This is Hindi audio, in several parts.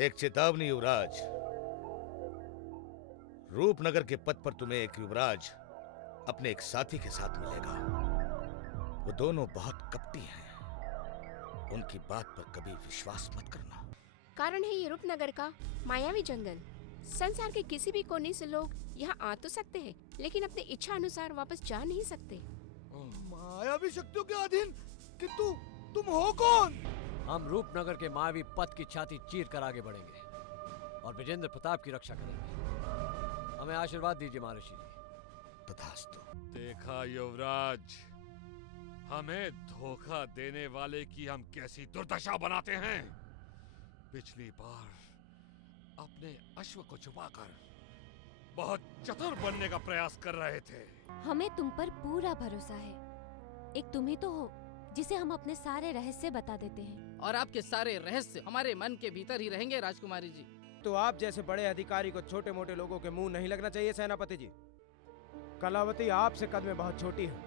एक चेतावनी युवराज, रूपनगर के पद पर तुम्हें एक युवराज अपने एक साथी के साथ मिलेगा। वो दोनों बहुत कपटी हैं। उनकी बात पर कभी विश्वास मत करना। कारण है ये रूपनगर का मायावी जंगल। संसार के किसी भी कोने से लोग यहाँ आ तो सकते हैं, लेकिन अपनी इच्छा अनुसार वापस जा नहीं सकते। मायावी शक्तियों के अधीन? किंतु तुम हो कौन? हम रूपनगर के मायावी पद की छाती चीर कर आगे बढ़ेंगे और विजेंद्र प्रताप की रक्षा करेंगे। हमें आशीर्वाद दीजिए महर्षि जी। तथास्तु। देखा युवराज, हमें धोखा देने वाले की हम कैसी दुर्दशा बनाते हैं। पिछली बार अपने अश्व को छुपाकर बहुत चतुर बनने का प्रयास कर रहे थे। हमें तुम पर पूरा भरोसा है। एक तुम ही तो हो जिसे हम अपने सारे रहस्य बता देते हैं। और आपके सारे रहस्य हमारे मन के भीतर ही रहेंगे राजकुमारी जी। तो आप जैसे बड़े अधिकारी को छोटे मोटे लोगों के मुंह नहीं लगना चाहिए सेनापति जी। कलावती आपसे कद में बहुत छोटी है,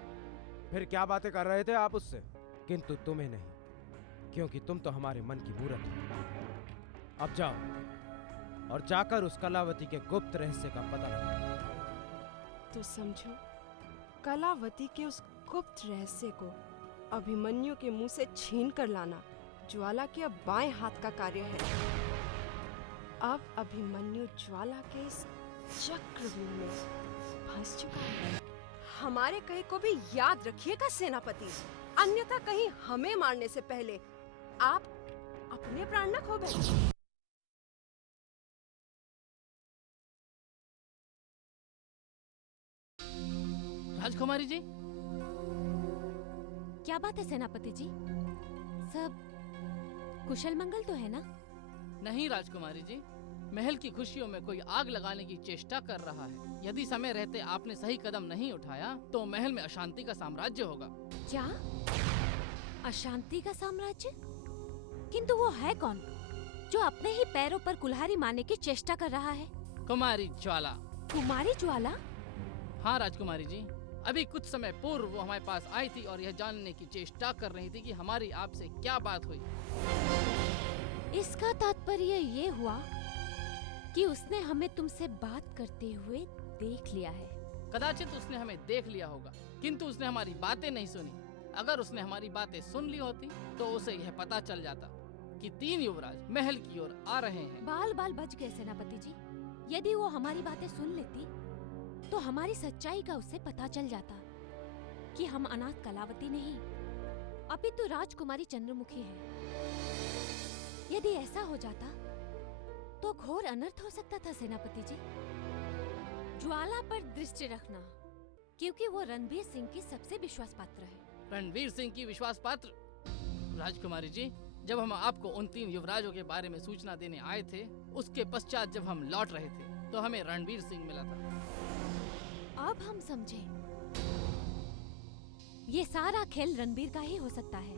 फिर क्या बातें कर रहे थे आप उससे? किंतु तुम्हें नहीं, क्योंकि तुम तो हमारे मन की मूरत हो। अब जाओ और जाकर उस कलावती के गुप्त रहस्य का पता लगाओ। तो समझो, कलावती के उस गुप्त रहस्य को अभिमन्यु के मुंह से छीन कर लाना ज्वाला के अब बाएं हाथ का कार्य है। अब अभिमन्यु ज्वाला के इस चक्रव्यूह में फंस चुका है। हमारे कहे को भी याद रखिएगा सेनापति, अन्यथा कहीं हमें मारने से पहले आप अपने प्राण न खो बैठे। राजकुमारी जी, क्या बात है सेनापति जी? सब कुशल मंगल तो है ना? नहीं राजकुमारी जी, महल की खुशियों में कोई आग लगाने की चेष्टा कर रहा है। यदि समय रहते आपने सही कदम नहीं उठाया तो महल में अशांति का साम्राज्य होगा। क्या? अशांति का साम्राज्य? किंतु वो है कौन जो अपने ही पैरों पर कुल्हाड़ी मारने की चेष्टा कर रहा है? कुमारी ज्वाला। कुमारी ज्वाला? हाँ राजकुमारी जी, अभी कुछ समय पूर्व वो हमारे पास आई थी और यह जानने की चेष्टा कर रही थी कि हमारी आपसे क्या बात हुई। इसका तात्पर्य ये हुआ कि उसने हमें तुमसे बात करते हुए देख लिया है। कदाचित उसने हमें देख लिया होगा, किंतु उसने हमारी बातें नहीं सुनी। अगर उसने हमारी बातें सुन ली होती तो उसे यह पता चल जाता कि 3 युवराज महल की ओर आ रहे हैं। बाल बाल बच गए सेनापति जी। यदि वो हमारी बातें सुन लेती तो हमारी सच्चाई का उसे पता चल जाता कि हम अनाथ कलावती नहीं अपितु राजकुमारी चंद्रमुखी हैं। यदि ऐसा हो जाता तो घोर अनर्थ हो सकता था सेनापति जी। ज्वाला पर दृष्टि रखना, क्योंकि वो रणवीर सिंह की सबसे विश्वास पात्र है। रणवीर सिंह की विश्वास पात्र? राजकुमारी जी, जब हम आपको उन 3 युवराजों के बारे में सूचना देने आए थे, उसके पश्चात जब हम लौट रहे थे तो हमें रणवीर सिंह मिला था। अब हम समझे, ये सारा खेल रणबीर का ही हो सकता है।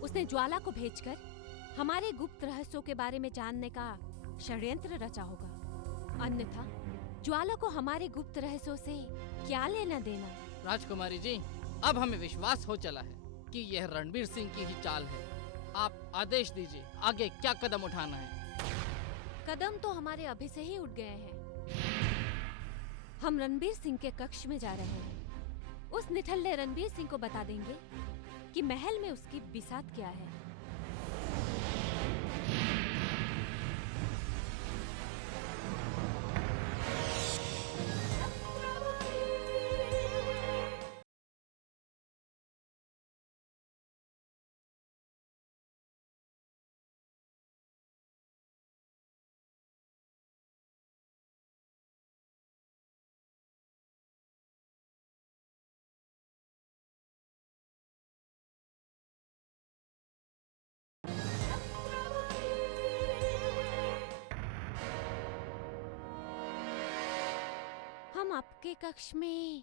उसने ज्वाला को भेजकर हमारे गुप्त रहस्यों के बारे में जानने का षड्यंत्र रचा होगा। अन्यथा ज्वाला को हमारे गुप्त रहस्यों से क्या लेना देना? राजकुमारी जी, अब हमें विश्वास हो चला है कि यह रणबीर सिंह की ही चाल है। आप आदेश दीजिए, आगे क्या कदम उठाना है? कदम तो हमारे अभी से ही उठ गए हैं। हम रणबीर सिंह के कक्ष में जा रहे हैं। उस निठल्ले रणबीर सिंह को बता देंगे कि महल में उसकी बिसात क्या है। हम आपके कक्ष में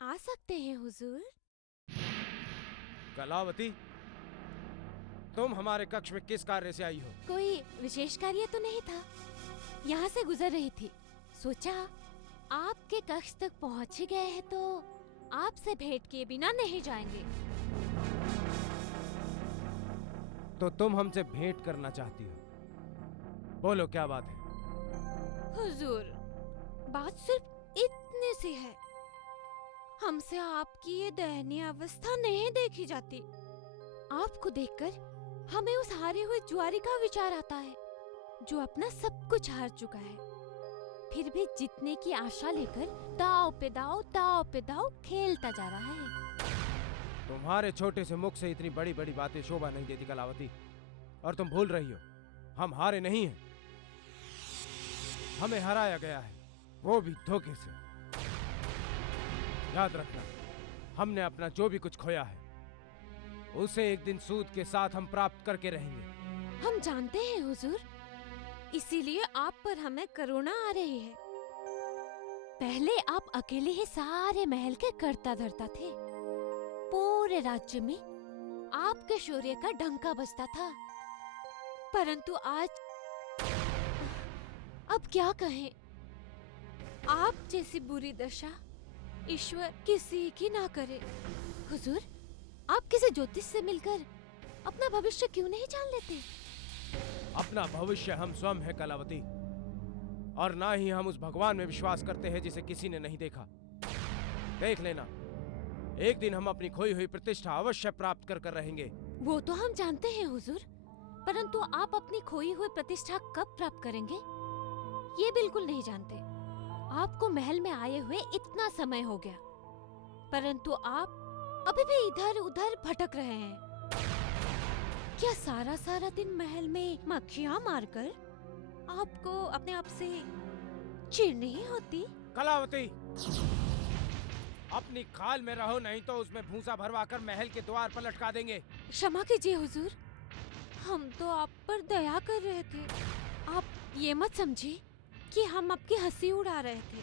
आ सकते हैं हुजूर? कलावती, तुम हमारे कक्ष में किस कार्य से आई हो? कोई विशेष कार्य तो नहीं था, यहाँ से गुजर रही थी। सोचा आपके कक्ष तक पहुँच ही गए हैं तो आपसे भेंट किए बिना नहीं जाएंगे। तो तुम हमसे भेंट करना चाहती हो? बोलो क्या बात है? हुजूर, बात सिर्फ इतने सी है। हमसे आपकी ये दयनीय अवस्था नहीं देखी जाती। आपको देखकर हमें उस हारे हुए जुआरी का विचार आता है, जो अपना सब कुछ हार चुका है, फिर भी जीतने की आशा लेकर दाव पे दाव खेलता जा रहा है। तुम्हारे छोटे से मुख से इतनी बड़ी बड़ी बातें शोभा नहीं देती कलावती। और तुम भूल रही हो, हम हारे नहीं हैं। हमें हराया गया है, वो भी धोखे से। याद रखना, हमने अपना जो भी कुछ खोया है उसे एक दिन सूद के साथ हम प्राप्त करके रहेंगे। हम जानते हैं हुजूर, इसीलिए आप पर हमें करुणा आ रही है। पहले आप अकेले ही सारे महल के कर्ता धर्ता थे। पूरे राज्य में आपके शौर्य का डंका बजता था। परंतु आज अब क्या कहें, आप जैसी बुरी दशा ईश्वर किसी की ना करे। हुजूर, आप किसी ज्योतिष से मिलकर अपना भविष्य क्यों नहीं जान लेते? अपना भविष्य हम स्वयं है कलावती, और ना ही हम उस भगवान में विश्वास करते हैं जिसे किसी ने नहीं देखा। देख लेना, एक दिन हम अपनी खोई हुई प्रतिष्ठा अवश्य प्राप्त कर रहेंगे। वो तो हम जानते हैं हुजूर, परंतु आप अपनी खोई हुई प्रतिष्ठा कब प्राप्त करेंगे ये बिल्कुल नहीं जानते। आपको महल में आए हुए इतना समय हो गया, परंतु आप अभी भी इधर उधर भटक रहे हैं। क्या सारा दिन महल में मक्खियाँ मारकर आपको अपने आप से चिढ़ नहीं होती? कलावती, अपनी खाल में रहो, नहीं तो उसमें भूसा भरवा कर महल के द्वार पर लटका देंगे। क्षमा कीजिए हुजूर, हम तो आप पर दया कर रहे थे। आप ये मत समझिए कि हम आपकी हंसी उड़ा रहे थे।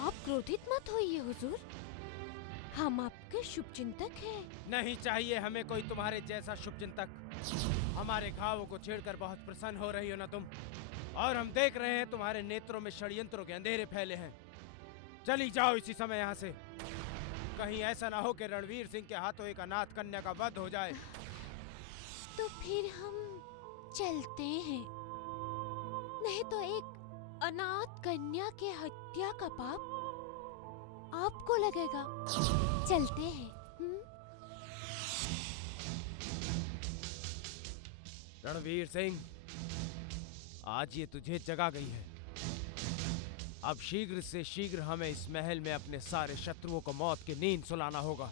आप क्रोधित मत होइए हुजूर, हम आपके शुभचिंतक हैं। नहीं चाहिए हमें कोई तुम्हारे जैसा शुभचिंतक। हमारे घावों को छेड़कर बहुत प्रसन्न हो रही हो ना तुम, और हम देख रहे हैं तुम्हारे नेत्रों में षड्यंत्रों के अंधेरे फैले हैं। चली जाओ इसी समय यहाँ से, कहीं ऐसा ना हो कि रणवीर सिंह के हाथों एक अनाथ कन्या का वध हो जाए। तो फिर हम चलते हैं, नहीं तो एक अनाथ कन्या के हत्या का पाप आपको लगेगा। चलते हैं। रणवीर सिंह, आज ये तुझे जगा गई है। अब शीघ्र से शीघ्र हमें इस महल में अपने सारे शत्रुओं को मौत की नींद सुलाना होगा।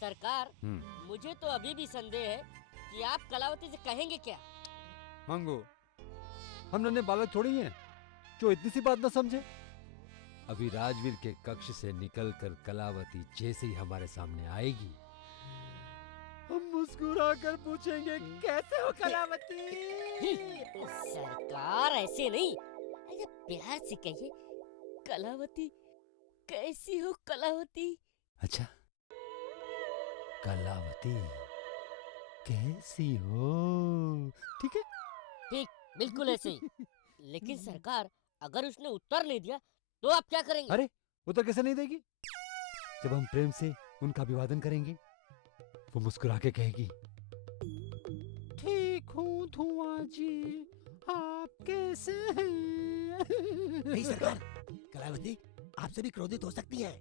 सरकार, मुझे तो अभी भी संदेह है कि आप कलावती से कहेंगे क्या? मंगू, हम नन्हे बालक थोड़ी हैं जो इतनी सी बात न समझे। अभी राजवीर के कक्ष से निकलकर कलावती जैसे ही हमारे सामने आएगी, हम मुस्कुराकर पूछेंगे, कैसे हो कलावती? सरकार, ऐसे नहीं, ऐसे प्यार से कहिए, कलावती कैसी हो कलावती? अच्छा, कलावती कैसी हो? ठीक है, ठीक, बिल्कुल ऐसे ही। लेकिन सरकार, अगर उसने उत्तर नहीं दिया तो आप क्या करेंगे? अरे, उत्तर कैसे नहीं देगी? जब हम प्रेम से उनका अभिवादन करेंगे, वो मुस्कुरा के कहेगी, ठीक हूँ धुआं जी, आप कैसे हैं? नहीं सरकार, कलावती आपसे भी क्रोधित हो सकती है।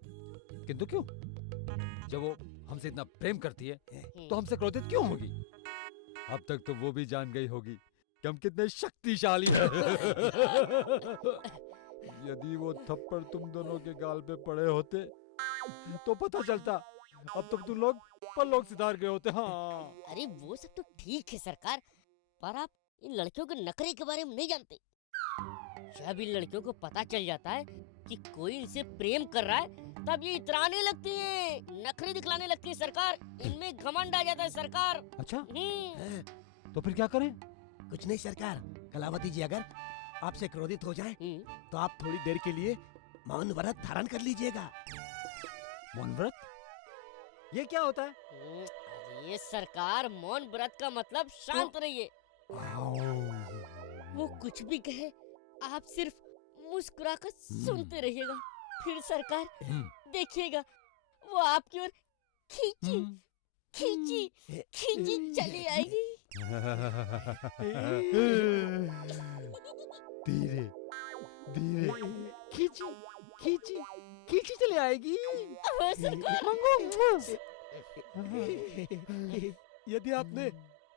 किंतु क्यों? जब वो हमसे इतना प्रेम करती है तो हमसे क्रोधित क्यों होगी? अब तक तो वो भी जान गई होगी कि हम कितने शक्तिशाली हैं। यदि वो थप्पड़ तुम दोनों के गाल पे पड़े होते तो पता चलता, अब तक तुम लोग परलोक सिधार गए होते। हाँ, अरे वो सब तो ठीक है सरकार, पर आप इन लड़कियों के नखरे के बारे में नहीं जानते। जब इन लड़कियों को पता चल जाता है कि कोई इनसे प्रेम कर रहा है, तब ये इतराने लगती है, नखरे दिखलाने लगती है सरकार। इनमें घमंड आ जाता है सरकार। अच्छा, तो फिर क्या करें? कुछ नहीं सरकार, कलावती जी अगर आपसे क्रोधित हो जाए तो आप थोड़ी देर के लिए मौन व्रत धारण कर लीजिएगा। मौन व्रत? ये क्या होता है? अरे सरकार, मौन व्रत का मतलब शांत रहिए। वो कुछ भी कहे, आप सिर्फ मुस्कुराकर सुनते रहिएगा। फिर सरकार देखिएगा, वो आपकी ओर खींची खींची खींची चली आएगी। धीरे धीरे खींची खींची खींची चली आएगी। हाँ, सरकार। यदि आपने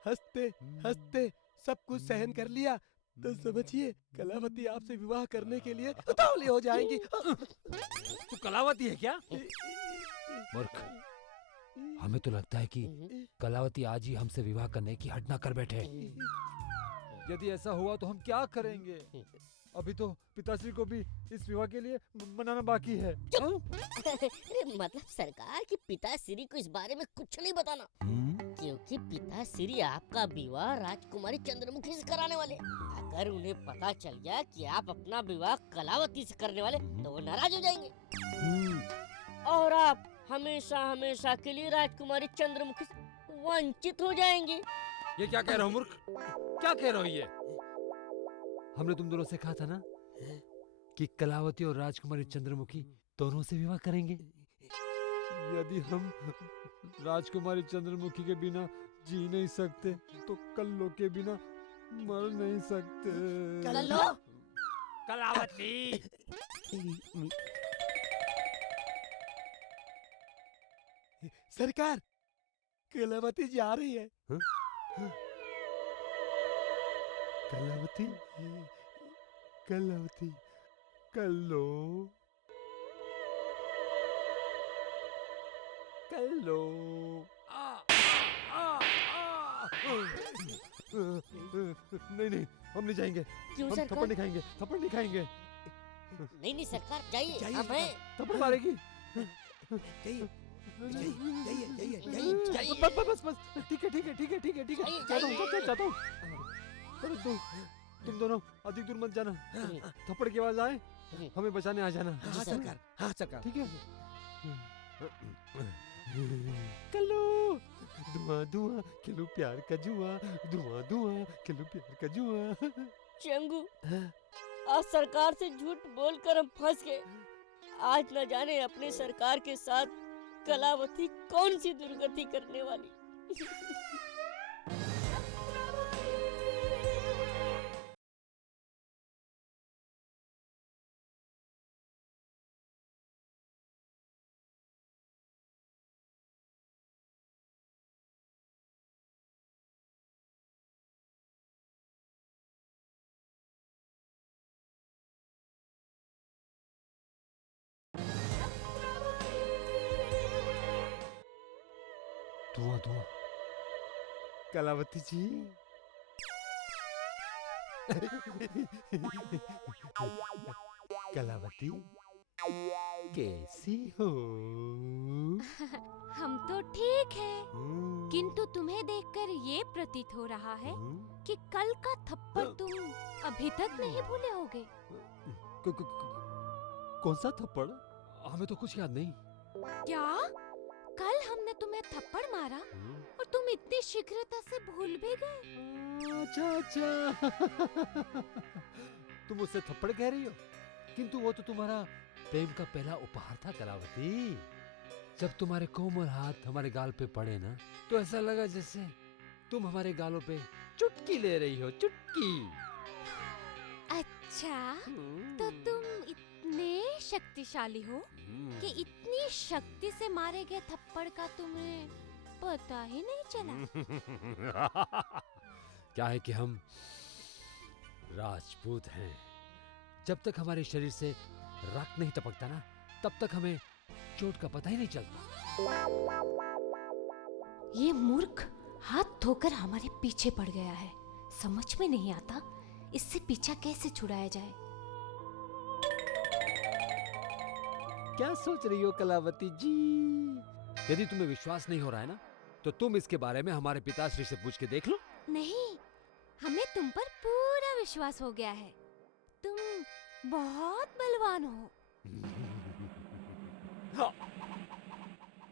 हंसते हंसते सब कुछ सहन कर लिया तो समझिए कलावती आपसे विवाह करने के लिए उतावली हो जाएंगी। तू कलावती है क्या? मूर्ख, हमें तो लगता है कि कलावती आज ही हमसे विवाह करने की हट ना कर बैठे। यदि ऐसा हुआ तो हम क्या करेंगे? अभी तो पिताश्री को भी इस विवाह के लिए मनाना बाकी है। अरे मतलब सरकार कि पिताश्री को इस बारे में कुछ नहीं बताना, क्योंकि पिताश्री आपका विवाह राजकुमारी चंद्रमुखी से कराने वाले। अगर उन्हें पता चल गया कि आप अपना विवाह कलावती से करने वाले तो वो नाराज हो जाएंगे और आप हमेशा हमेशा के लिए राजकुमारी चंद्रमुखी से वंचित हो जाएंगे। ये क्या कह रहे हो मूर्ख? क्या कह रहे हो ये? हमने तुम दोनों से कहा था ना कि कलावती और राजकुमारी चंद्रमुखी दोनों से विवाह करेंगे। यदि हम राजकुमारी चंद्रमुखी के बिना जी नहीं सकते तो कल्लो के बिना मर नहीं सकते। कल्लो? कलावती! सरकार, कलावती जा रही है। कलावती कलावती कल्लो कल्लो नहीं नहीं, हम नहीं जाएंगे। क्यों हम सरकार? थप्पड़ नहीं खाएंगे, थप्पड़ नहीं खाएंगे। नहीं सरकार, जाइए, हम हैं। थप्पड़ मारेगी। बस बस बस, ठीक है ठीक है ठीक है ठीक है ठीक है, चाहता हूँ। परंतु तुम दोनों अधिक दूर मत जाना। थप्पड़ की आवाज आए हमें बचाने आ जाना। हाँ सरकार, हाँ सरकार। ठीक है। कल्लो धुआं धुआं खिलो प्यार का जुआ, धुआं धुआं खिलो प्यार का जुआ। चंगू, आज सरकार से झूठ बोलकर हम फंस गए। आज न जाने अपने सरकार के साथ कलावती कौन सी दुर्गति करने वाली। धुआं धुआं कलावती जी। कलावती कैसी हो? हम तो ठीक है, किंतु तुम्हें देखकर ये प्रतीत हो रहा है कि कल का थप्पड़ तुम अभी तक नहीं भूले होगे। कौन सा थप्पड़? हमें तो कुछ याद नहीं। क्या? कल हमने तुम्हें थप्पड़ मारा और तुम इतनी शीघ्रता से भूल भी गए? अच्छा अच्छा। तुम मुझसे थप्पड़ कह रही हो, किंतु वो तो तुम्हारा प्रेम का पहला उपहार था कलावती। जब तुम्हारे कोमल हाथ हमारे गाल पे पड़े ना, तो ऐसा लगा जैसे तुम हमारे गालों पे चुटकी ले रही हो, चुटकी। अच्छा, तो तुम इतने शक्तिशाली हो कि इतनी शक्ति से मारे गए थप्पड़ का तुम्हें पता ही नहीं चला। क्या है कि हम राजपूत हैं। जब तक हमारे शरीर से रक्त नहीं टपकता ना, तब तक हमें चोट का पता ही नहीं चलता। ये मूर्ख हाथ धोकर हमारे पीछे पड़ गया है। समझ में नहीं आता इससे पीछा कैसे छुड़ाया जाए। क्या सोच रही हो कलावती जी? यदि तुम्हें विश्वास नहीं हो रहा है ना, तो तुम इसके बारे में हमारे पिताश्री से पूछ के देख लो। नहीं, हमें तुम पर पूरा विश्वास हो गया है। तुम बहुत बलवान हो।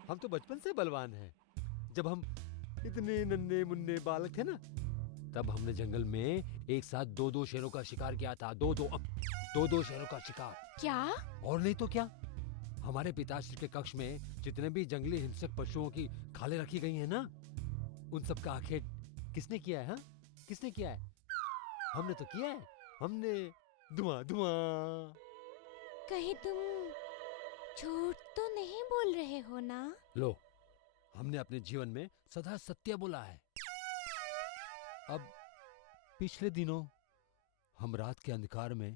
हम तो बचपन से बलवान हैं। जब हम इतने नन्हे मुन्ने बालक थे ना, तब हमने जंगल में एक साथ दो शेरों का शिकार किया था। दो शेरों का शिकार। क्या? और नहीं तो क्या, हमारे पिताश्री के कक्ष में जितने भी जंगली हिंसक पशुओं की खालें रखी गई हैं ना, उन सब का आखेट किसने किया है? हाँ, किसने किया है? हमने तो किया है। हमने धुआं धुआं। कहीं तुम झूठ तो नहीं बोल रहे हो ना? लो, हमने अपने जीवन में सदा सत्य बोला है। अब पिछले दिनों हम रात के अंधकार में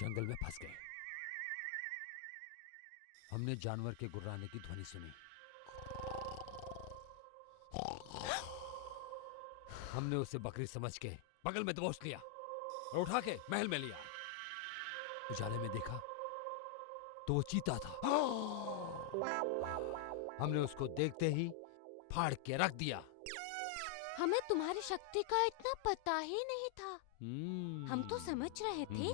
जंगल में फंस गए। हमने जानवर के गुर्राने की ध्वनि सुनी। हमने उसे बकरी समझ के बगल में दबोच लिया और उठा के महल में लिया। उजाले में देखा तो वो चीता था। हमने उसको देखते ही फाड़ के रख दिया। हमें तुम्हारी शक्ति का इतना पता ही नहीं था। हम तो समझ रहे थे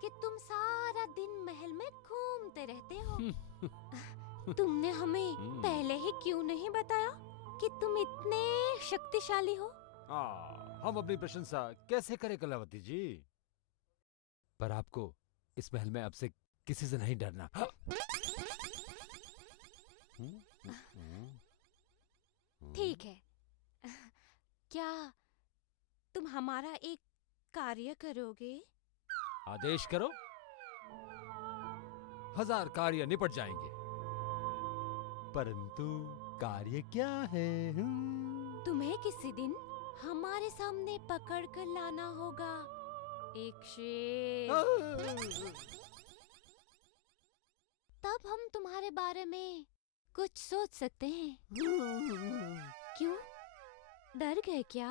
कि तुम सारा दिन महल में घूमते रहते हो। तुमने हमें पहले ही क्यों नहीं बताया कि तुम इतने शक्तिशाली हो? हम अपनी प्रशंसा कैसे करें कलावती जी? पर आपको इस महल में अब से किसी से नहीं डरना। ठीक है। क्या तुम हमारा एक कार्य करोगे? आदेश करो, 1000 कार्य निपट जाएंगे। परंतु कार्य क्या है? तुम्हें किसी दिन हमारे सामने पकड़ कर लाना होगा एक शेर। तब हम तुम्हारे बारे में कुछ सोच सकते हैं। क्यों, डर गए क्या?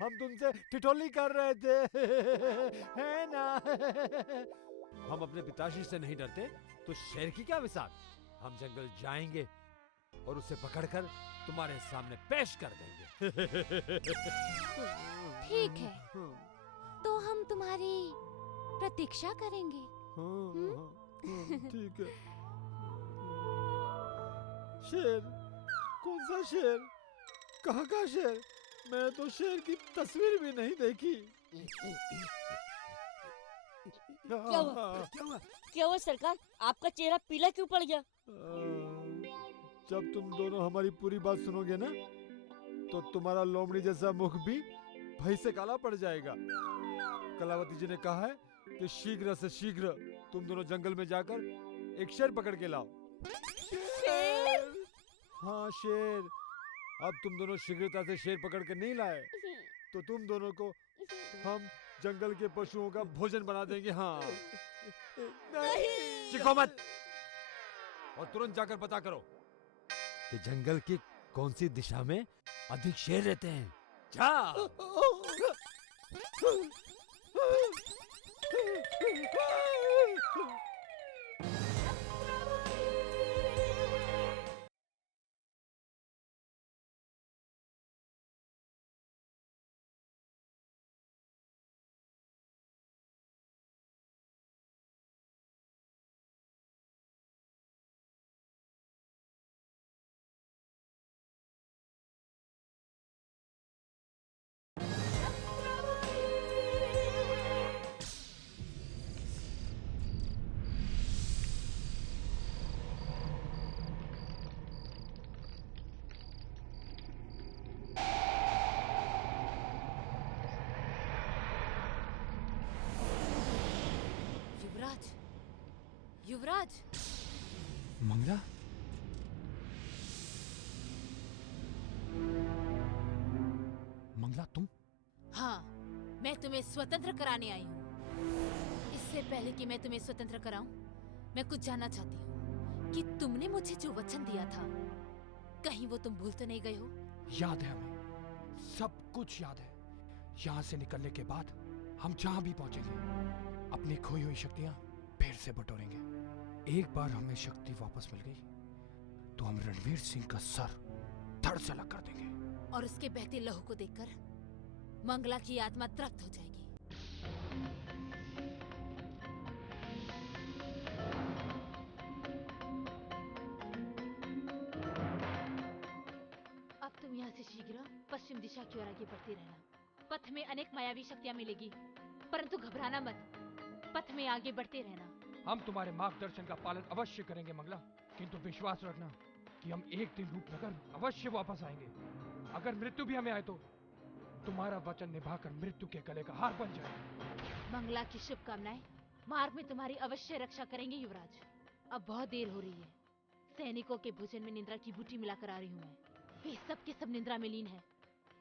हम तुमसे ठिठोली कर रहे थे, है ना? हम अपने पिताश्री से नहीं डरते तो शेर की क्या मिसाल? हम जंगल जाएंगे और उसे पकड़कर तुम्हारे सामने पेश कर देंगे। ठीक है, तो हम तुम्हारी प्रतीक्षा करेंगे। ठीक है। शेर? कौन सा शेर? कहाँ का शेर? मैं तो शेर की तस्वीर भी नहीं देखी। क्या हुआ? क्या हुआ सरकार? आपका चेहरा पीला क्यों पड़ गया? जब तुम दोनों हमारी पूरी बात सुनोगे ना, तो तुम्हारा लोमड़ी जैसा मुख भी भय से काला पड़ जाएगा। कलावती जी ने कहा है कि शीघ्र से शीघ्र तुम दोनों जंगल में जाकर एक शेर पकड़ के लाओ। शेर? हाँ, शेर। अब तुम दोनों शीघ्रता से शेर पकड़ के नहीं लाए तो तुम दोनों को हम जंगल के पशुओं का भोजन बना देंगे। हाँ, चिखो मत और तुरंत जाकर पता करो कि जंगल की कौन सी दिशा में अधिक शेर रहते हैं। जा। युवराज, युवराज। मंगला? मंगला तुम? हाँ, मैं तुम्हें स्वतंत्र कराने आई हूँ। इससे पहले कि मैं तुम्हें स्वतंत्र कराऊं, मैं कुछ जानना चाहती हूँ कि तुमने मुझे जो वचन दिया था, कहीं वो तुम भूल तो नहीं गए हो? याद है हमें, सब कुछ याद है। यहाँ से निकलने के बाद हम जहाँ भी पहुँचेंगे, अपनी खोई हुई शक्तियाँ फिर से बटोरेंगे। एक बार हमें शक्ति वापस मिल गई तो हम रणवीर सिंह का सर धड़ से अलग कर देंगे। और उसके बहते लहू को देखकर मंगला की आत्मा तृप्त हो जाएगी। अब तुम यहाँ से शीघ्र पश्चिम दिशा की ओर आगे बढ़ती रहना। पथ में अनेक मायावी शक्तियाँ मिलेगी, परंतु घबराना मत, पथ में आगे बढ़ते रहना। हम तुम्हारे मार्गदर्शन का पालन अवश्य करेंगे मंगला, किंतु विश्वास रखना कि हम एक दिन रूपनगर अवश्य वापस आएंगे। अगर मृत्यु भी हमें आए तो तुम्हारा वचन निभाकर मृत्यु के गले का हार बन जाएगा। मंगला की शुभकामनाएं मार्ग में तुम्हारी अवश्य रक्षा करेंगे युवराज। अब बहुत देर हो रही है, सैनिकों के भोजन में निद्रा की बूटी मिलाकर आ रही हूँ मैं। वे सब के सब निद्रा में लीन है।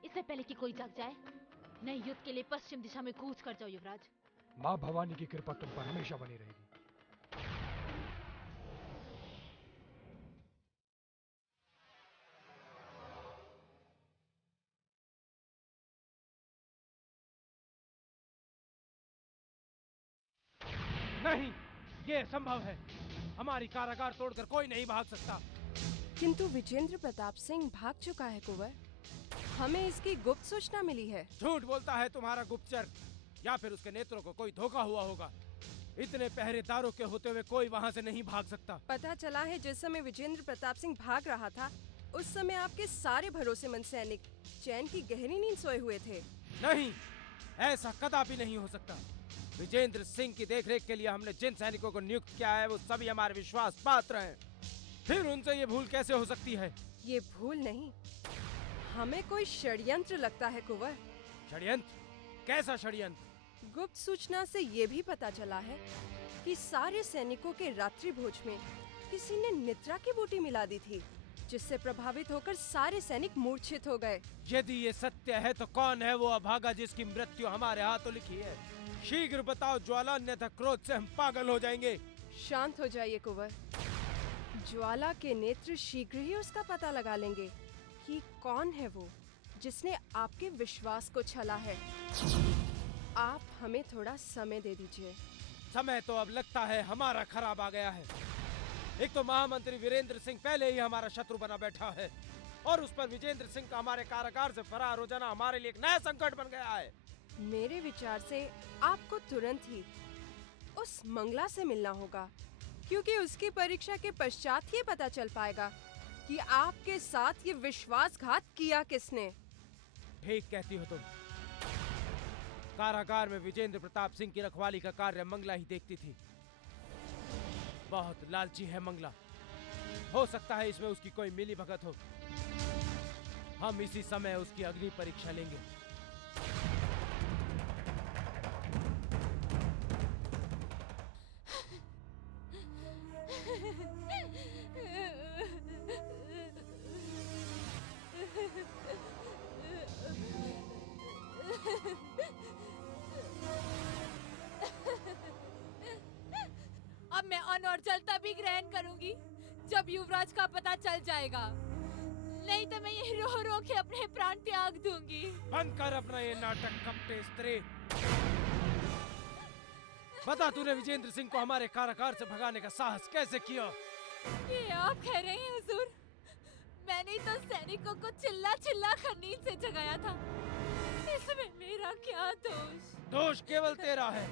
इससे पहले कि कोई जाग जाए, नए युद्ध के लिए पश्चिम दिशा में कूच कर जाओ युवराज। माँ भवानी की कृपा तुम पर हमेशा बनी रहेगी। नहीं, ये संभव है। हमारी कारागार तोड़कर कोई नहीं भाग सकता। किंतु विजेंद्र प्रताप सिंह भाग चुका है कुंवर। हमें इसकी गुप्त सूचना मिली है। झूठ बोलता है तुम्हारा गुप्तचर, या फिर उसके नेत्रों को कोई धोखा हुआ होगा। इतने पहरेदारों के होते हुए कोई वहाँ से नहीं भाग सकता। पता चला है जिस समय विजेंद्र प्रताप सिंह भाग रहा था, उस समय आपके सारे भरोसेमंद सैनिक चैन की गहरी नींद सोए हुए थे। नहीं, ऐसा कदापि नहीं हो सकता। विजेंद्र सिंह की देखरेख के लिए हमने जिन सैनिकों को नियुक्त किया है वो सभी हमारे विश्वास पात्र हैं। फिर उनसे ये भूल कैसे हो सकती है? ये भूल नहीं, हमें कोई षड्यंत्र लगता है कुंवर। षड्यंत्र? कैसा षड्यंत्र? गुप्त सूचना से ये भी पता चला है कि सारे सैनिकों के रात्रि भोज में किसी ने निद्रा की बूटी मिला दी थी, जिससे प्रभावित होकर सारे सैनिक मूर्छित हो गए। यदि ये सत्य है तो कौन है वो अभागा जिसकी मृत्यु हमारे हाथों लिखी है? शीघ्र बताओ ज्वाला, अन्यथा क्रोध से हम पागल हो जाएंगे। शांत हो जाइए कुंवर। ज्वाला के नेत्र शीघ्र ही उसका पता लगा लेंगे कि कौन है वो जिसने आपके विश्वास को छला है। आप हमें थोड़ा समय दे दीजिए। समय तो अब लगता है हमारा खराब आ गया है। एक तो महामंत्री वीरेंद्र सिंह पहले ही हमारा शत्रु बना बैठा है, और उस पर विजेंद्र सिंह का हमारे कारागार से फरार हो जाना हमारे लिए एक नया संकट बन गया है। मेरे विचार से आपको तुरंत ही उस मंगला से मिलना होगा, क्योंकि उसकी परीक्षा के पश्चात ही पता चल पाएगा कि आपके साथ ये विश्वासघात किया किसने। ठीक कहती हो तुम। कारागार में विजेंद्र प्रताप सिंह की रखवाली का कार्य मंगला ही देखती थी। बहुत लालची है मंगला। हो सकता है इसमें उसकी कोई मिली भगत हो। हम इसी समय उसकी अग्नि परीक्षा लेंगे। अब मैं अन्न और जल तभी ग्रहण करूंगी जब युवराज का पता चल जाएगा, नहीं तो मैं ये रो रो के अपने प्राण त्याग दूंगी। बंद कर अपना ये नाटक कपटे स्त्री। बता, तूने विजेंद्र सिंह को हमारे कारागार से भगाने का साहस कैसे किया? ये आप कह रहे हैं हुजूर? मैंने तो सैनिकों को चिल्ला चिल्ला कर नींद से जगाया था। इसमें मेरा क्या दोष? दोष केवल तेरा है।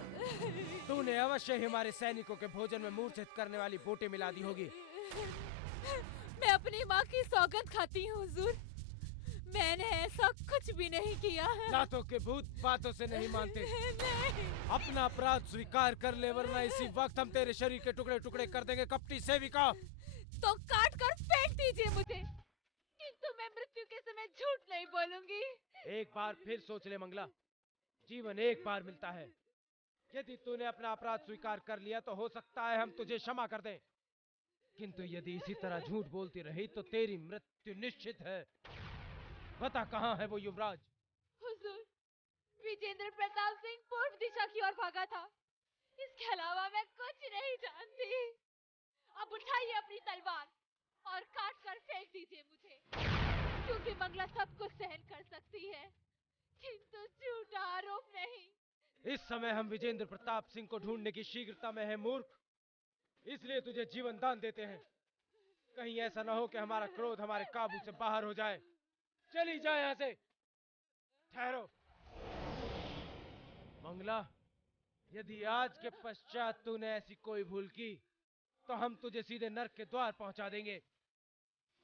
तूने अवश्य ही हमारे सैनिकों के भोजन में मूर्छित करने वाली बूटी मिला दी होगी। मैं अपनी माँ की सौगंध खाती हूँ हुजूर, मैंने ऐसा कुछ भी नहीं किया है। दांतों के भूत बातों से नहीं मानते। नहीं। अपना अपराध स्वीकार कर ले, वरना इसी वक्त हम तेरे शरीर के टुकड़े टुकड़े कर देंगे। कपटी सेविका, तो काट कर फेंक दीजिए मुझे, किंतु मैं मृत्यु के समय झूठ नहीं बोलूंगी। एक बार फिर सोच ले मंगला, जीवन एक बार मिलता है। यदि तूने अपना अपराध स्वीकार कर लिया तो हो सकता है हम तुझे क्षमा कर दें, किंतु यदि इसी तरह झूठ बोलती रही तो तेरी मृत्यु निश्चित है। बता, कहाँ है वो युवराज? हुजूर, विजेंद्र प्रताप सिंह पूर्व दिशा की ओर भागा था। इसके अलावा मैं कुछ नहीं जानती। अब उठाइए अपनी तलवार और काट कर फेंक दीजिए मुझे, क्योंकि मंगला सब कुछ सहन कर सकती है, किंतु झूठा आरोप नहीं। इस समय हम विजेंद्र प्रताप सिंह को ढूंढने की शीघ्रता में है मूर्ख, इसलिए तुझे जीवन दान देते हैं। कहीं ऐसा ना हो कि हमारा क्रोध हमारे काबू से बाहर हो जाए। चली जाए यहाँ से। ठहरो मंगला, यदि आज के पश्चात तूने ऐसी कोई भूल की तो हम तुझे सीधे नर्क के द्वार पहुंचा देंगे।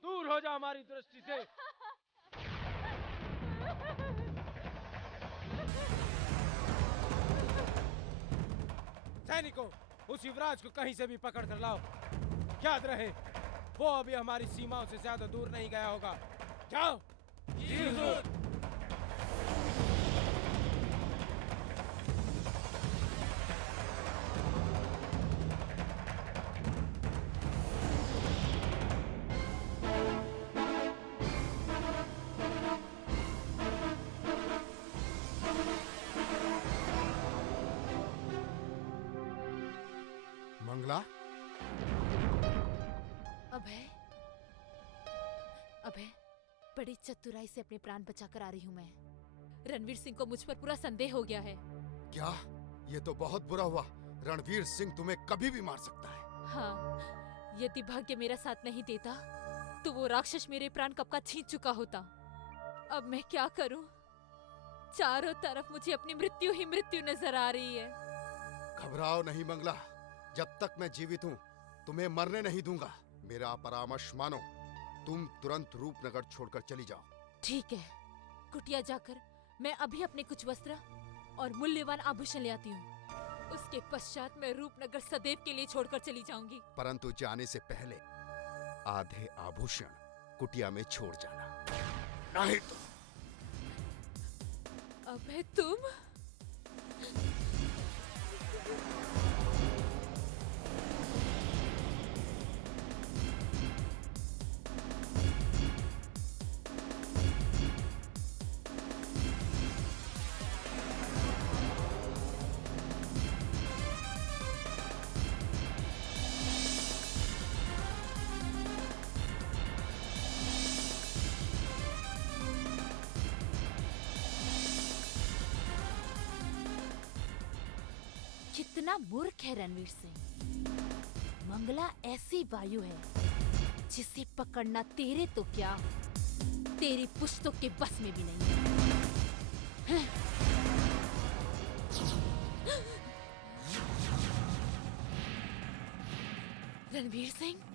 दूर हो जा हमारी दृष्टि से। सैनिकों, उस युवराज को कहीं से भी पकड़ कर लाओ। याद रहे, वो अभी हमारी सीमाओं से ज्यादा दूर नहीं गया होगा। जाओ। जी हुजूर। मंगला, अभय, बड़ी चतुराई से अपने प्राण बचाकर आ रही हूँ मैं। रणवीर सिंह को मुझ पर पूरा संदेह हो गया है। क्या? ये तो बहुत बुरा हुआ। रणवीर सिंह तुम्हें कभी भी मार सकता है। हाँ, यदि भाग्य मेरा साथ नहीं देता तो वो राक्षस मेरे प्राण कब का छीन चुका होता। अब मैं क्या करूं? चारों तरफ मुझे अपनी मृत्यु ही मृत्यु नजर आ रही है। घबराओ नहीं मंगला, जब तक मैं जीवित हूँ तुम्हें मरने नहीं दूंगा। मेरा परामर्श मानो, तुम तुरंत रूपनगर छोड़कर चली जाओ। ठीक है, कुटिया जाकर मैं अभी अपने कुछ वस्त्र और मूल्यवान आभूषण ले आती हूँ। उसके पश्चात मैं रूपनगर सदैव के लिए छोड़कर चली जाऊंगी। परंतु जाने से पहले आधे आभूषण कुटिया में छोड़ जाना, नहीं तो। अबे तुम कितना मूर्ख है रणवीर सिंह। मंगला ऐसी वायु है जिसे पकड़ना तेरे तो क्या, तेरी पुश्तों के बस में भी नहीं है। रणवीर सिंह,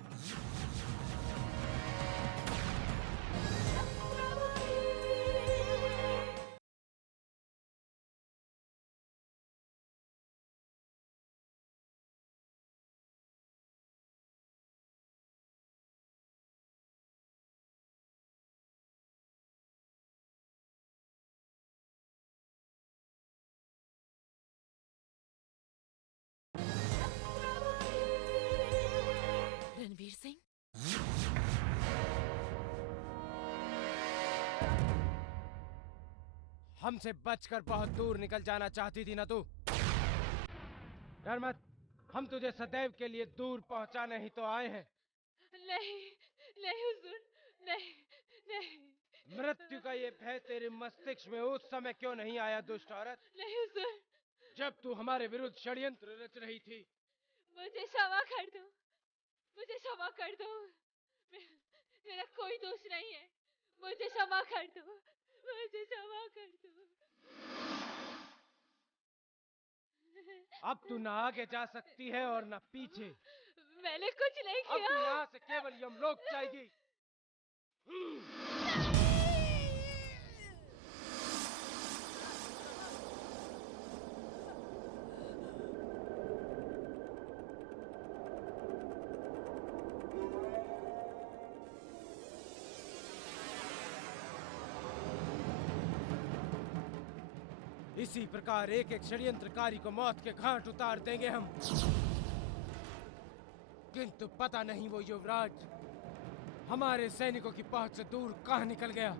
रणवीर सिंह, हमसे बचकर बहुत दूर निकल जाना चाहती थी ना तू? डर मत, हम तुझे सदैव के लिए दूर पहुंचाने ही तो आए हैं। नहीं, नहीं हुजूर, नहीं, नहीं। मृत्यु का ये भय तेरे मस्तिष्क में उस समय क्यों नहीं आया दुष्ट औरत? नहीं हुजूर, जब तू हमारे विरुद्ध षड्यंत्र रच रही थी। मुझे क्षमा कर दो, मुझे क्षमा कर दो। मेरा कोई दोष नहीं है, मुझे क्षमा कर दो, मुझे क्षमा कर दो। अब तू ना आगे जा सकती है और ना पीछे। मैंने कुछ नहीं अब किया। तू यहाँ से केवल यमलोक जाएगी। इसी प्रकार एक एक षड्यंत्रकारी को मौत के घाट उतार देंगे हम। किंतु पता नहीं वो युवराज हमारे सैनिकों की पहुंच से दूर कहां निकल गया।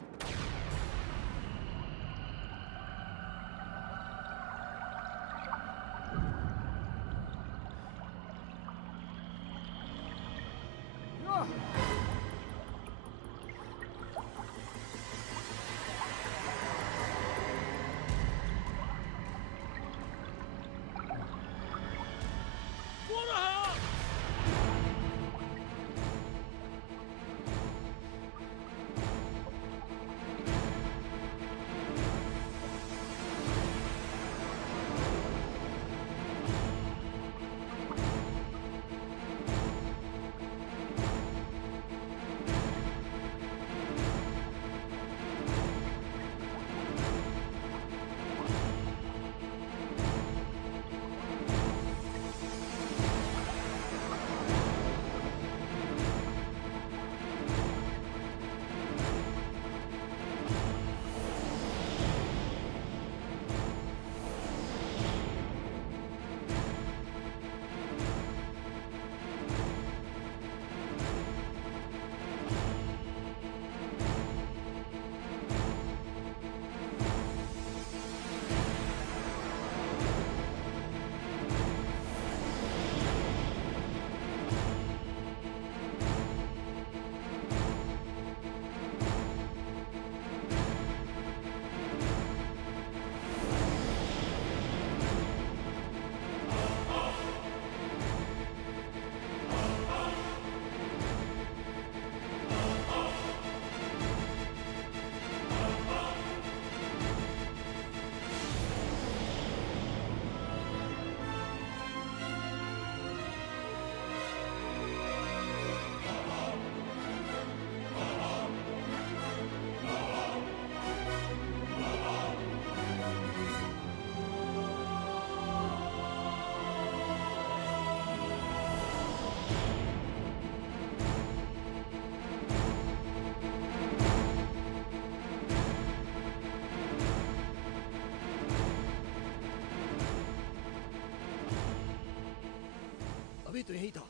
अभी तो यही था,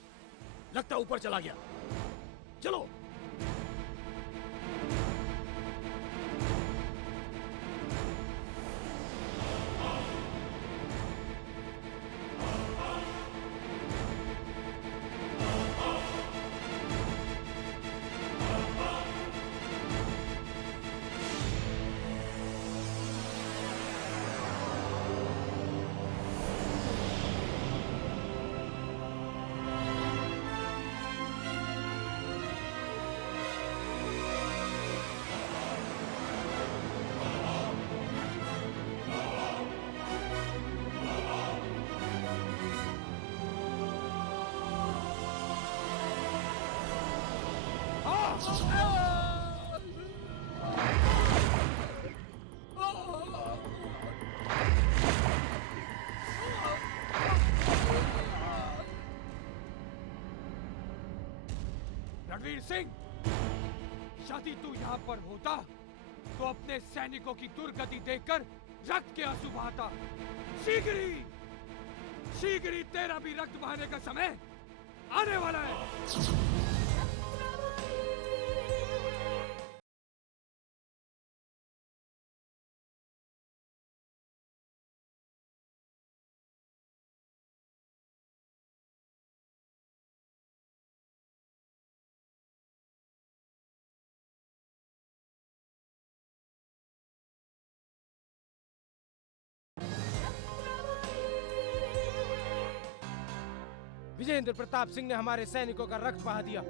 लगता ऊपर चला गया। चलो। रणवीर सिंह, यदि तू यहाँ पर होता तो अपने सैनिकों की दुर्गति देखकर रक्त के आंसू बहाता। शीघ्र ही तेरा भी रक्त बहाने का समय आने वाला है। विजेंद्र प्रताप सिंह ने हमारे सैनिकों का रक्त बहा दिया।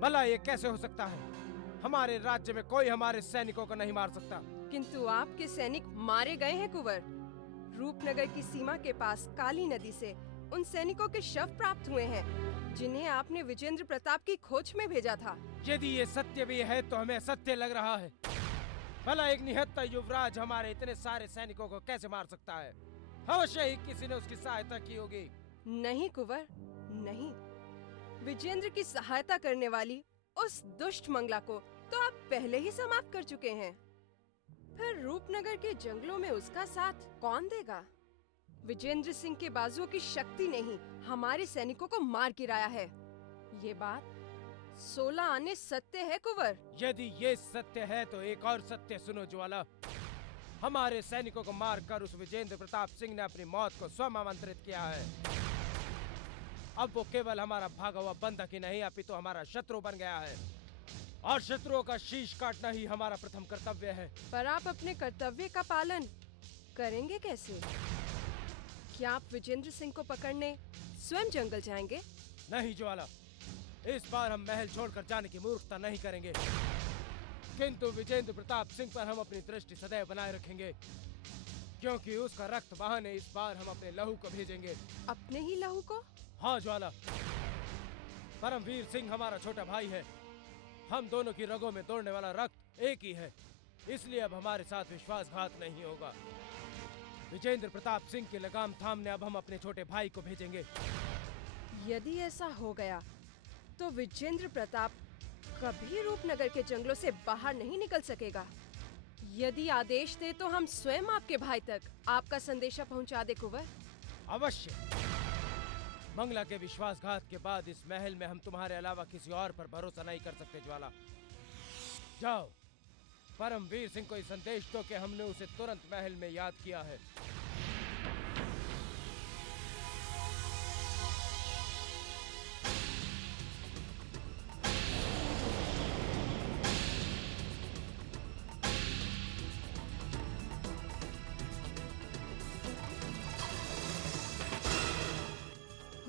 भला ये कैसे हो सकता है? हमारे राज्य में कोई हमारे सैनिकों को नहीं मार सकता। किंतु आपके सैनिक मारे गए हैं कुंवर। रूपनगर की सीमा के पास काली नदी से उन सैनिकों के शव प्राप्त हुए हैं जिन्हें आपने विजेंद्र प्रताप की खोज में भेजा था। यदि ये सत्य भी है तो हमें सत्य लग रहा है। भला एक निहत्था युवराज हमारे इतने सारे सैनिकों को कैसे मार सकता है? अवश्य ही किसी ने उसकी सहायता की होगी। नहीं कुंवर, नहीं। विजेंद्र की सहायता करने वाली उस दुष्ट मंगला को तो आप पहले ही समाप्त कर चुके हैं। फिर रूपनगर के जंगलों में उसका साथ कौन देगा? विजेंद्र सिंह के बाजुओं की शक्ति ने ही हमारे सैनिकों को मार गिराया है। ये बात 16 आने सत्य है कुंवर। यदि ये सत्य है तो एक और सत्य सुनो ज्वाला। हमारे सैनिकों को मारकर उस विजेंद्र प्रताप सिंह ने अपनी मौत को स्वयं आमंत्रित किया है। अब वो केवल हमारा भागा हुआ बंधक ही नहीं अपितु हमारा शत्रु बन गया है, और शत्रुओं का शीश काटना ही हमारा प्रथम कर्तव्य है। पर आप अपने कर्तव्य का पालन करेंगे कैसे? क्या आप विजेंद्र सिंह को पकड़ने स्वयं जंगल जाएंगे? नहीं ज्वाला, इस बार हम महल छोड़कर जाने की मूर्खता नहीं करेंगे, किंतु विजेंद्र प्रताप सिंह पर हम अपनी दृष्टि सदैव बनाए रखेंगे, क्योंकि उसका रक्त बहाने इस बार हम अपने लहू को भेजेंगे। अपने ही लहू को? हाँ ज्वाला, परमवीर सिंह हमारा छोटा भाई है। हम दोनों की रगों में दौड़ने वाला रक्त एक ही है, इसलिए अब हमारे साथ विश्वासघात नहीं होगा। विजेंद्र प्रताप सिंह की लगाम थामने अब हम अपने छोटे भाई को भेजेंगे। यदि ऐसा हो गया तो विजेंद्र प्रताप कभी रूपनगर के जंगलों से बाहर नहीं निकल सकेगा। यदि आदेश दे तो हम स्वयं आपके भाई तक आपका संदेशा पहुंचा दे कुंवर। अवश्य। मंगला के विश्वासघात के बाद इस महल में हम तुम्हारे अलावा किसी और पर भरोसा नहीं कर सकते ज्वाला। जाओ, परमवीर सिंह को संदेश दो कि हमने उसे तुरंत महल में याद किया है।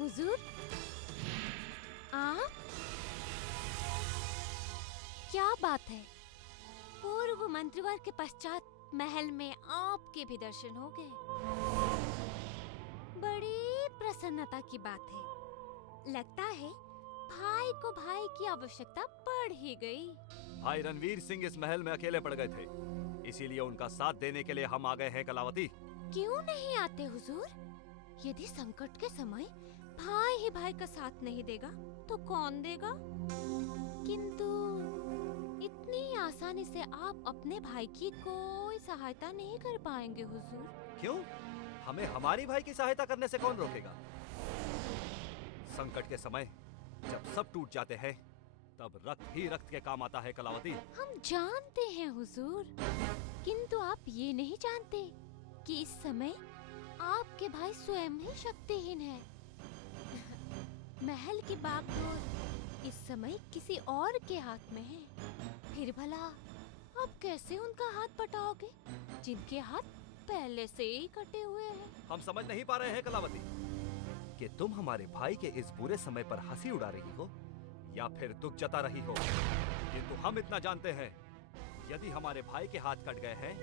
हुजूर, आप? क्या बात है? पूर्व मंत्रिवर के पश्चात महल में आपके भी दर्शन हो गए। बड़ी प्रसन्नता की बात है। लगता है भाई को भाई की आवश्यकता बढ़ ही गई। भाई रणवीर सिंह इस महल में अकेले पड़ गए थे, इसीलिए उनका साथ देने के लिए हम आ गए हैं कलावती। क्यों नहीं आते हुजूर? यदि संकट के समय भाई ही भाई का साथ नहीं देगा तो कौन देगा? किंतु इतनी आसानी से आप अपने भाई की कोई सहायता नहीं कर पाएंगे हुजूर। क्यों? हमें हमारी भाई की सहायता करने से कौन रोकेगा? संकट के समय जब सब टूट जाते हैं तब रक्त ही रक्त के काम आता है कलावती। हम जानते हैं हुजूर, किंतु आप ये नहीं जानते कि इस समय आपके भाई स्वयं ही शक्तिहीन है। महल की बागडोर इस समय किसी और के हाथ में है। फिर भला आप कैसे उनका हाथ बटाओगे जिनके हाथ पहले से ही कटे हुए हैं? हम समझ नहीं पा रहे हैं कलावती कि तुम हमारे भाई के इस बुरे समय पर हंसी उड़ा रही हो या फिर दुख जता रही हो। किंतु हम इतना जानते हैं, यदि हमारे भाई के हाथ कट गए हैं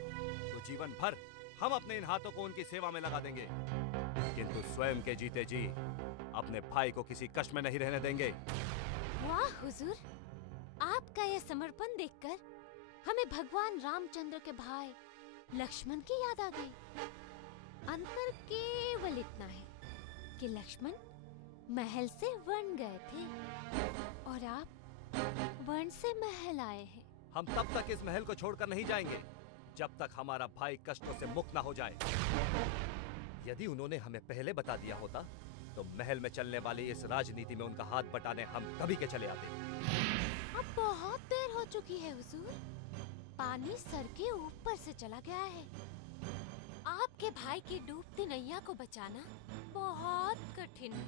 तो जीवन भर हम अपने इन हाथों को उनकी सेवा में लगा देंगे, किंतु स्वयं के जीते जी अपने भाई को किसी कष्ट में नहीं रहने देंगे। वाह हुजूर, आपका यह समर्पण देखकर हमें भगवान रामचंद्र के भाई लक्ष्मण की याद आ गई। अंतर केवल इतना है कि लक्ष्मण महल से वन गए थे और आप वन से महल आए हैं। हम तब तक इस महल को छोड़कर नहीं जाएंगे जब तक हमारा भाई कष्टों से मुक्त न हो जाए। यदि उन्होंने हमें पहले बता दिया होता तो महल में चलने वाली इस राजनीति में उनका हाथ बटाने हम कभी के चले आते। अब बहुत देर हो चुकी है हुजूर, पानी सर के ऊपर से चला गया है। आपके भाई की डूबती नैया को बचाना बहुत कठिन है।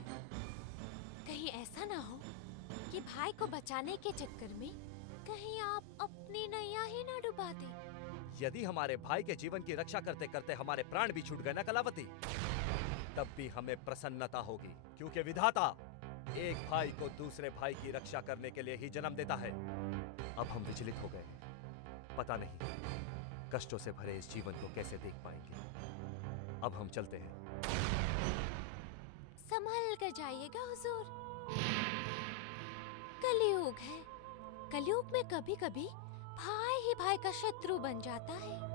कहीं ऐसा ना हो कि भाई को बचाने के चक्कर में कहीं आप अपनी नैया ही ना डुबा दें। यदि हमारे भाई के जीवन की रक्षा करते करते हमारे प्राण भी छूट गए ना कलावती, तब भी हमें प्रसन्नता होगी, क्योंकि विधाता एक भाई को दूसरे भाई की रक्षा करने के लिए ही जन्म देता है। अब हम विचलित हो गए, पता नहीं कष्टों से भरे इस जीवन को कैसे देख पाएंगे। अब हम चलते हैं। संभल कर जाइएगा हुजूर, कलयुग है। कलयुग में कभी कभी भाई ही भाई का शत्रु बन जाता है।